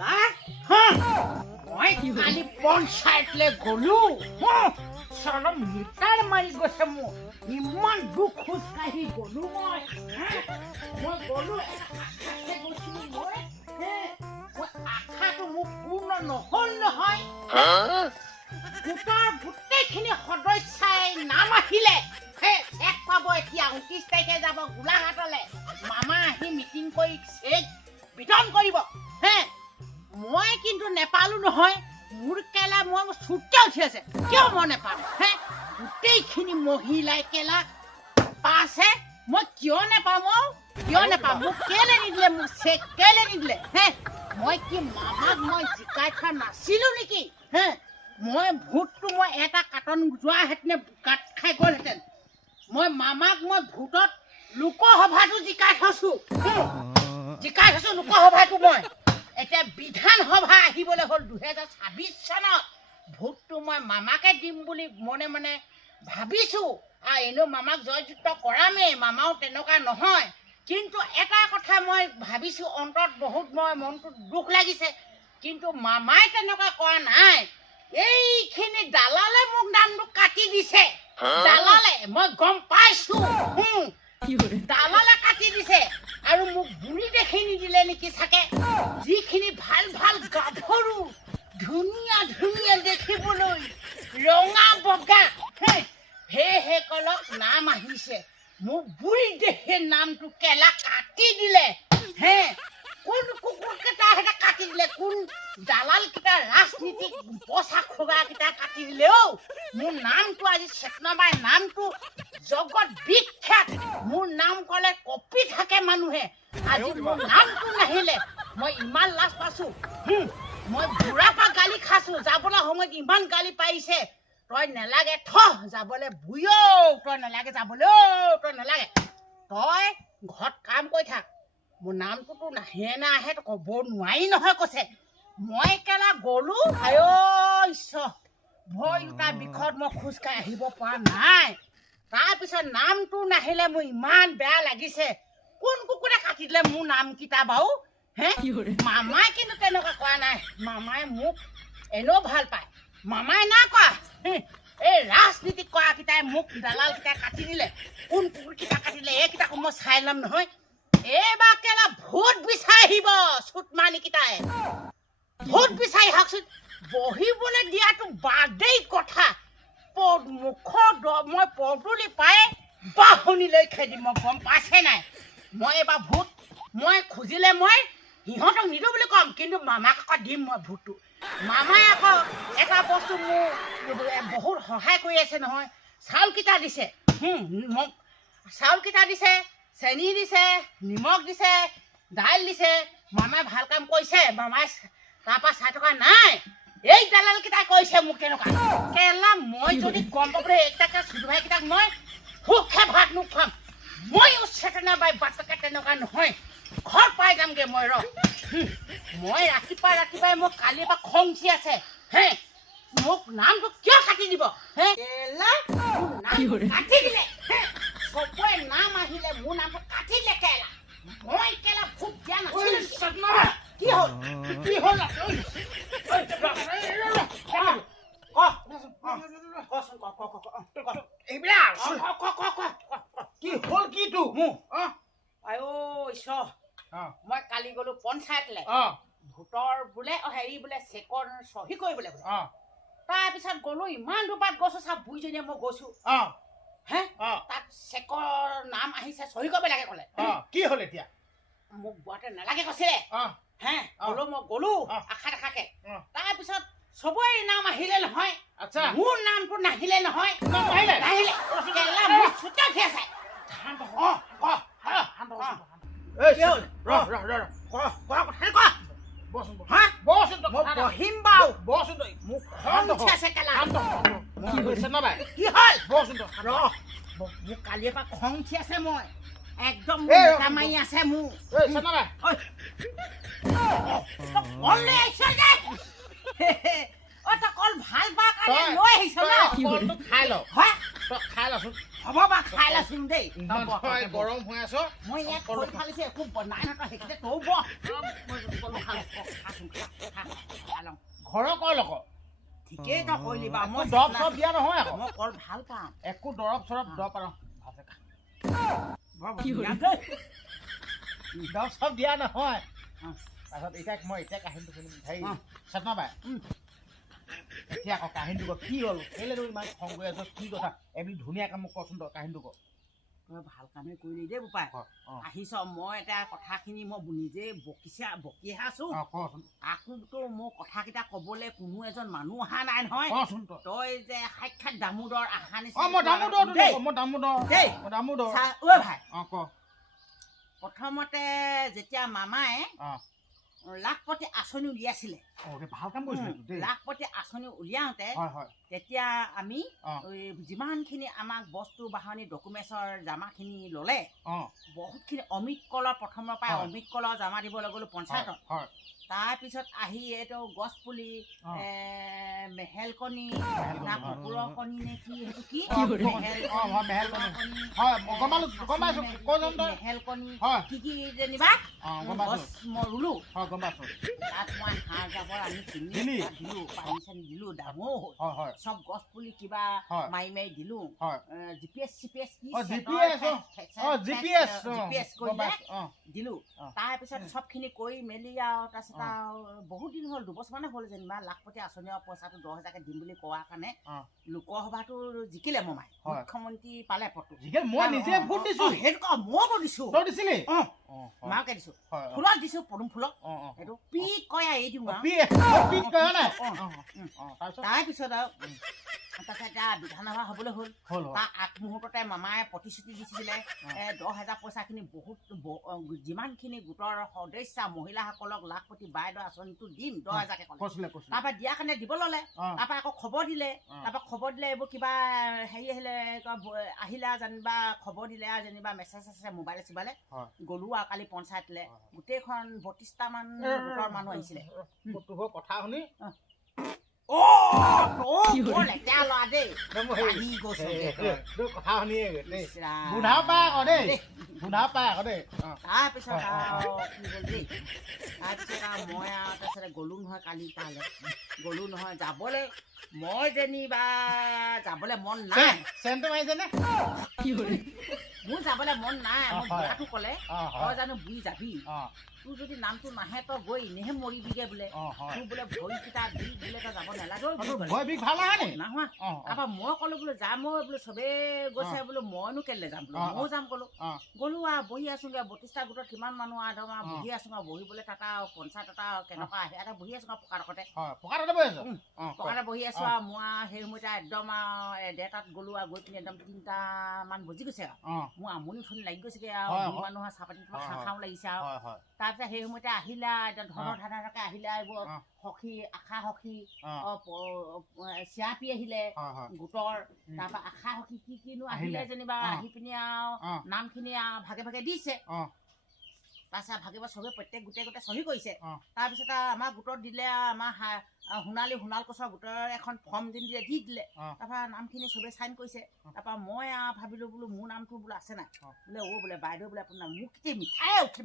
মই কালি পঞ্চায়তলৈ গলো চৰম মিটাৰ মাৰি গৈছে মোৰ ইমান দুখ খোজ কাঢ়ি গলো মই গলো মই আশাটো মোৰ পূৰ্ণ নহল নহয় গোটৰ গোটেইখিনি সদস্যাই নাম আহিলে চেক পাব এতিয়া 29 তাৰিখে যাব গোলাঘাটলৈ মামা আহি মিটিং কৰি চেক বিতৰণ কৰিব মই কিন্তু নেপালো নহয় মোৰ কেলা মই ছুটে উঠি আছে কিয় মই নেপালো গোটেইখিনি মহিলাই কেলা পাছে মই কিয় নেপাম মোক কেলে নিদিলে মোক চেক কেলে নিদিলে মই কি মামাক মই জিকাই থোৱা নাছিলো নেকি মই ভোটটো মই এটা কাটন যোৱা হেতেনে কাট খাই গ'লহেঁতেন মই মামাক মই ভোটত লোকসভাটো জিকাই থৈছো লোকসভাটো মই এতিয়া বিধানসভা আহিবলৈ হ'ল 2026 চনত ভোটটো মই মামাকে দিম বুলি মনে মনে ভাবিছো এনেও মামাক জয়যুক্ত কৰামেই মামাও তেনেকুৱা নহয় কিন্তু এটা কথা মই ভাবিছো অন্তত বহুত মই মনটো দুখ লাগিছে কিন্তু মামাই তেনেকুৱা কৰা নাই এইখিনি দালালে মোক নামটো কাটি দিছে দালালে মই গম পাইছো দালালে কাটি দিছে আৰু মোক বুঢ়ী দেখি নিদিলে নেকি চাগে যিখিনি ভাল ভাল গাভৰু ধুনীয়া ধুনীয়া দেখিবলৈ ৰঙা বগা হে কলক নাম আহিছে মোক বুঢ়ী দেখি নামটো কেলা কাটি দিলে কোন কুকুৰ কেইটা এটা কাটি দিলে কোন দালাল কেইটা ৰাজনীতিক পইচা খোগা কেইটা কাটি দিলে মোৰ নামটো আজি চেতনাবাই নামটো জগত বিখ্যাত মোৰ নাম কলে কপি থাকে মানুহে আজি মোৰ নামটো নাহিলে মই ইমান লাজ পাইছো মই বুঢ়া পা গালি খাইছো যাবলৈ সময়ত ইমান গালি পাইছে তই নেলাগে যাবলৈ বুঢ়ী তই নেলাগে যাবলৈ তই নেলাগে তই ঘৰত কাম কৰি থাক মোৰ নামটোতো নাহে নাহে ক'ব নোৱাৰি নহয় কৈছে মই কেলা গলো ভয় তাৰ বিষত মই খোজকাঢ়ি আহিব পৰা নাই তাৰপিছত নামটো নাহিলে মোৰ ইমান বেয়া লাগিছে কোন কুকুৰে কাটি দিলে মোৰ নামকেইটা বাৰু মামাই কিন্তু তেনেকুৱা কৰা নাই মামাই মোক এনেও ভাল পায় মামাই না কোৱা এই ৰাজনীতি কৰা কেইটাই মোক দালাল কেইটাই কাটি দিলে কোন কুকুৰ কেইটা কাটি দিলে এইকেইটাকো মই চাই ল'ম নহয় এইবাৰ কেলা ভোট বিচাৰি আহিব চুটমানি কেইটাই ভোট বিচাৰি আহকচোন বহিবলৈ দিয়াটো বাদেই কথা মই পদূলি পাই বাহনিলৈ খেদিম মই গম পাইছে নাই মই এইবাৰ ভোট মই খুজিলে মই সিহঁতক নিদিওঁ বুলি ক'ম কিন্তু মামাক আকৌ দিম মই ভোটটো মামাই আকৌ এটা বস্তু মোৰ বহুত সহায় কৰি আছে নহয় চাউলকেইটা দিছে মোক চাউলকেইটা দিছে চেনি দিছে নিমখ দিছে দাইল দিছে মামাই ভাল কাম কৰিছে মামাই তাৰপৰা চাই থকা নাই এই দালাল কেইটাই কৈছে মোক কেনেকুৱা কেলা মই যদি গম পাবলৈ এইকেইটাকে চুধুভাই কেইটাক মই সুখে ভাত নোখোৱাম ময়ো চেতনা বাই বাটকে তেনেকুৱা নহয় ঘৰ পাই যামগে মই মই ৰাতিপুৱাই মোক কালিৰ পৰা খং উঠি আছে মোক নামটো কিয় কাটি দিব কাটি দিলে চবৰে নাম আহিলে মোৰ নামটো কাটি দিলে কেলা মই কেলা ভোট দিয়া নাছিলো কি হ'ল মই কালি গলো পঞ্চায়তলৈ ভোটৰ বোলে হেৰি বোলে চেকৰ চহী কৰিবলৈ বোলে তাৰপিছত গলো ইমান দুপাত গৈছো চা বুঢ়ীজনীয়ে মই গৈছো তাত চেকৰ নাম আহিছে চহী কৰিব লাগে ক'লে কি হ'ল এতিয়া মোক বুৱাতে নালাগে কৈছিলে হলো মই গলো আশা দেখাকে তাৰপিছত চবৰে নাম আহিলে নহয় মোৰ নামটো নাহিলে নহয় নাহিলে মোৰ ছুটে উঠি আছে বহিম বাৰু মোক খং উঠি আছে কেলা মোক কালিৰ পৰা খং উঠি আছে মই একদম মাৰি আছে মোৰ কল ভাল পা কাৰণে লৈ আহিছ ন খাই ল খাই লচোন হ'ব বা খাই লচোন দেই গৰম হৈ আছ মই ইয়াত কল খালিছে একো নাই নহয় সেইকেইটা তৌ ঘৰৰ কল আকৌ ঠিকেই তই কৰিলি বাৰু মই দৰৱ চৰব দিয়া নহয় আকৌ মই কল ভাল পাওঁ একো দৰৱ চৰব দৰৱ আৰু ভালকে খা দৰৱ চৰব দিয়া নহয় তাৰপিছত এতিয়া কাহিনীটো শুনিম হেৰি চেতনা বাই এতিয়া আকৌ কাহিনীটো ক কি হ'ল কেলে ইমান খং কৰি আছ কি কথা এইবুলি ধুনীয়াকৈ মোক কচোন তই কাহিনীটো ক তই ভাল কামেই কৰিলি দেই বোপাই আহিছ মই এটা কথাখিনি মই নিজে বকিহে আছো কচোন আকোতো মোৰ কথাকেইটা কবলৈ কোনো এজন মানুহ অহা নাই নহয় কচোন তই যে সাক্ষাৎ দামোদৰ আহা মই দামোদৰ ঐ ভাই ক প্ৰথমতে যেতিয়া মামাই লাখপতি আঁচনি উলিয়াইছিলে ভাল কাম কৰিছিলে লাখপতি আঁচনি উলিয়াওঁতে তেতিয়া আমি যিমানখিনি আমাক বস্তু বাহনি ডকুমেণ্টছৰ জামাখিনি ল'লে বহুতখিনি অমিত কলৰ প্ৰথমৰ পৰাই অমিত কলৰ জামা দিবলৈ গ'লো পঞ্চায়তত তাৰপিছত আহি এইটো গছ পুলি মেহেলকণি না কুকুৰৰ কণী নে কি সেইটো কি মেহেলকণি কি কি যেনিবা গছ মই ৰুলো তাত মই হাঁহ জাবৰ আনি কিনি দিলো পানী চানী দিলো ডাঙৰ হ'ল চব গছ পুলি কিবা মাৰি মাৰি দিলো জিপিএছ দিলো তাৰপিছত চবখিনি কৰি মেলি আৰু তাৰপিছত আৰু বহুত দিন হ'ল 2 বছৰমানে হ'ল যেনিবা লাখপতি আঁচনি পইচাটো 10,000কে দিম বুলি কোৱাৰ কাৰণে লোকসভাটো জিকিলে মমাই মুখ্যমন্ত্ৰী পালে পদটো মই নিজে ভোট দিছো সেইটো মই ভোট দিছো তই দিছিলি মাকে দিছো ফুলত দিছো পদুম ফুলক এইটো পি কয় এই দিওঁ তাৰপিছত আৰু তাৰপিছত এতিয়া বিধানসভা হ'বলৈ হ'ল তাৰ আগমুহূৰ্ততে মামাই প্ৰতিশ্ৰুতি দিছিলে 10,000 পইচাখিনি বহুত যিমানখিনি গোটৰ সদস্য মহিলাসকলক লাখপতি বাইদেউ আঁচনিটো দিম 10,000কে ক'লে তাৰপৰা দিয়াৰ কাৰণে দিব ল'লে তাৰপৰা আকৌ খবৰ দিলে এইবোৰ কিবা হেৰি আহিলে যেনিবা খবৰ দিলে আৰু যেনিবা মেছেজ আছে মোবাইলে চোবাইলে গ'লো আৰু কালি পঞ্চায়তলৈ গোটেইখন 32টামান গোটৰ মানুহ আহিছিলে কথা শুনি গলো নহয় কালি তালৈ গলো নহয় যাবলৈ মই যেনিবা যাবলৈ মন নাই মোৰ যাবলৈ মন নাই মই বুঢ়াটো ক'লে তই জানো বুঢ়ী যাবি তোৰ যদি নামটো নাহে তই গৈ এনেহে মৰিবিগে বোলে তোৰ বোলে ভৰিকেইটা বিষ বোলে তই যাব নালাগে নাহোৱা তাৰপৰা মই ক'লো বোলো যাম বোলো চবেই গৈছে বোলো মইনো কেলে যাম বোলো ময়ো যাম ক'লো গ'লো আৰু বহি আছোগে 32টা গোটত কিমান মানুহ আৰু বহি আছো আৰু বহিবলৈ তাত আৰু পঞ্চায়ত এটা কেনেকুৱা আহে এটা বহি আছো আৰু পকাডোখৰতে বহি আছো আৰু মই সেই সময়তে একদম আৰু 1:30টাত গ'লো আৰু গৈ পিনি একদম 3টামান বজি গৈছে আৰু মোৰ আমনি উঠনি লাগি গৈছেগে আৰু মানুহৰ চাহপাতি খাওঁ লাগিছে আৰু তাৰপিছত সেই সময়তে আহিলা একদম ধনধাৰণকে আহিলে এইবোৰ সখী আশা সখী চিয়াপি আহিলে গোটৰ তাৰপৰা আশা সখী কিনো আহিলে যেনিবা আহি পিনি আৰু নামখিনি ভাগে ভাগে দিছে তাৰপিছত ভাগিব চবে প্ৰত্যেক গোটে চহী কৰিছে তাৰপিছত আমাৰ গোটত দিলে আমাৰ সোণাল কোচৰ গোটৰ এখন ফৰ্ম দি দিলে তাৰপৰা নামখিনি চবে চাইন কৰিছে তাৰপৰা মই ভাবিলো বোলো মোৰ নামটো বোলো আছে নাই বোলে বোলে বাইদেউ বোলে আপোনাৰ মোক কেতিয়া মিঠাই উঠি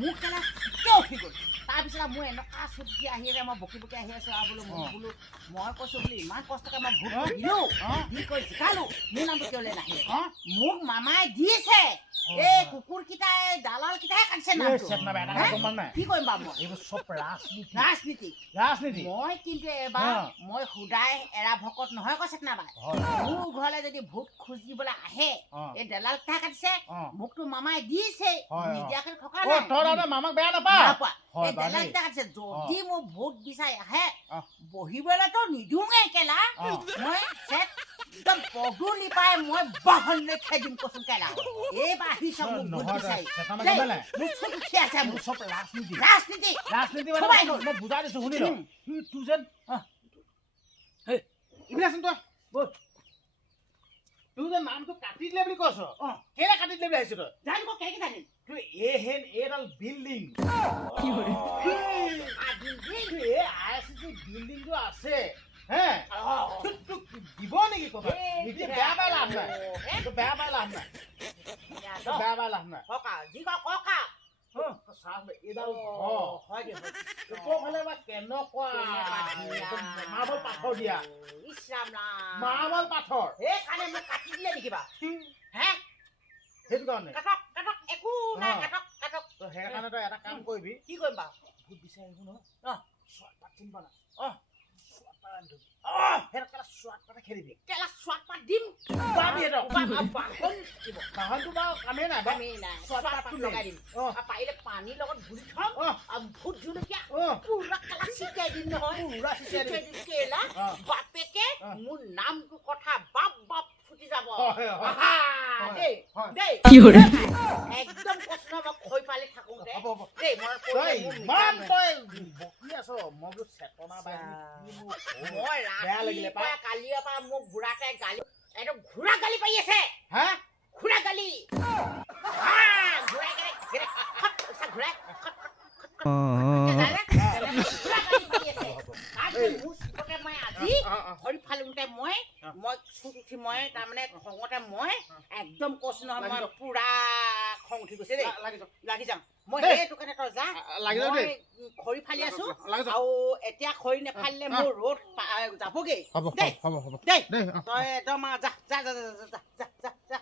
মোক কেলা উঠি গ'ল তাৰপিছত মোৰ এনেকুৱা চুটি আহি আছে মই বকি আহি আছো আৰু বোলো মই কৈছো বোলো ইমান কষ্টকে মই ভোট দিলো দি কৈ জিকালো মোৰ নামটো কেলে নাহিলে মোক মামাই দিছে এই কুকুৰ কেইটাই দালাল কেইটাই কাটিছে কি কৰিম বাৰু মই এইবোৰ চব ৰাজনীতি মই কিন্তু এবাৰ মই সুদাই এৰা ভকত নহয় কৈছে না বাই মোৰ ঘৰলৈ যদি ভোট খুজিবলৈ আহে এই দালাল কেইটাই কাটিছে মোকতো মামাই দিছে নিদিয়াকে থকা নাই মামাক বেয়া নাপায় এই দালাল কেইটা কাটিছে যদি মোৰ ভোট বিচাৰি আহে বহিবলৈতো নিদিওঁগে কেলা মই একদম পদূলি পাই মই বাহন লৈ খাই দিম কচোন কেলা এইবাৰ আহি চব ভোট বিচাৰি চব ৰাজনীতি বুজাই দিছো শুনি তোৰ যেন তোৰ যে নামটো কাটি দিলে বুলি কৈছ কেলে কাটি দিলে বুলি আহিছ তই এইডাল বিল্ডিং বিল্ডিংটো আছে দিব নেকি কথা বেয়া পাই লাভ নাই চাহ এইডাল হয় দিয়ক ওপৰফালে বা কেনেকুৱা মাৰ্বল পাথৰ দিয়া ইছ ৰাম ৰাম মাৰ্বল পাথৰ সেইকাৰণে মোক কাটি দিলে নেকি বা হে সেইটো কাৰণে কাটক কাটক একো নাই কাটক কাটক তই সেইকাৰণে তই এটা কাম কৰিবি কি কৰিম বা ভূত বিচাৰি আহিব নহয় চোৱাত পাত চিনিব না চোৱাত পাত আনি থবি সেইটা চোৱাত পাতে খেলিবি কেলা চোৱাত পাত দিম পাবি সেইটো বাহনটো বাৰু কামেই নাই কামেই নাই চোৱাত পাতটো লগাই দিম পাৰিলে পানীৰ লগত গুলি থম ভূত জলকীয়া পুৰা কেলা চিকাই দিম নহয় পুৰা চিকাই দিম কেলা বাপেকে মোৰ নামটো কথা বাপ বাপ ফুটি যাব দেই দেই একদম কষ্ট মই খৈ পালে থাকোঁতে দেই মই ইমান তই বকি আছ মই বোলো চেতনা বাই মই বেয়া লাগিলে পাই কালিৰ পৰা মোক বুঢ়াকে গালি একদম ঘোঁৰা গালি পাৰি আছে হা ঘোঁৰা গালি একদম কৈছো নহয় মই পুৰা খং উঠি গৈছে দেই লাগি যাম মই সেইটো কাৰণে তই যা খৰি ফালি আছো আৰু এতিয়া খৰি নেফালিলে মোৰ ৰ'দ যাবগৈ দেই তই একদম যা যা যা যা যা যা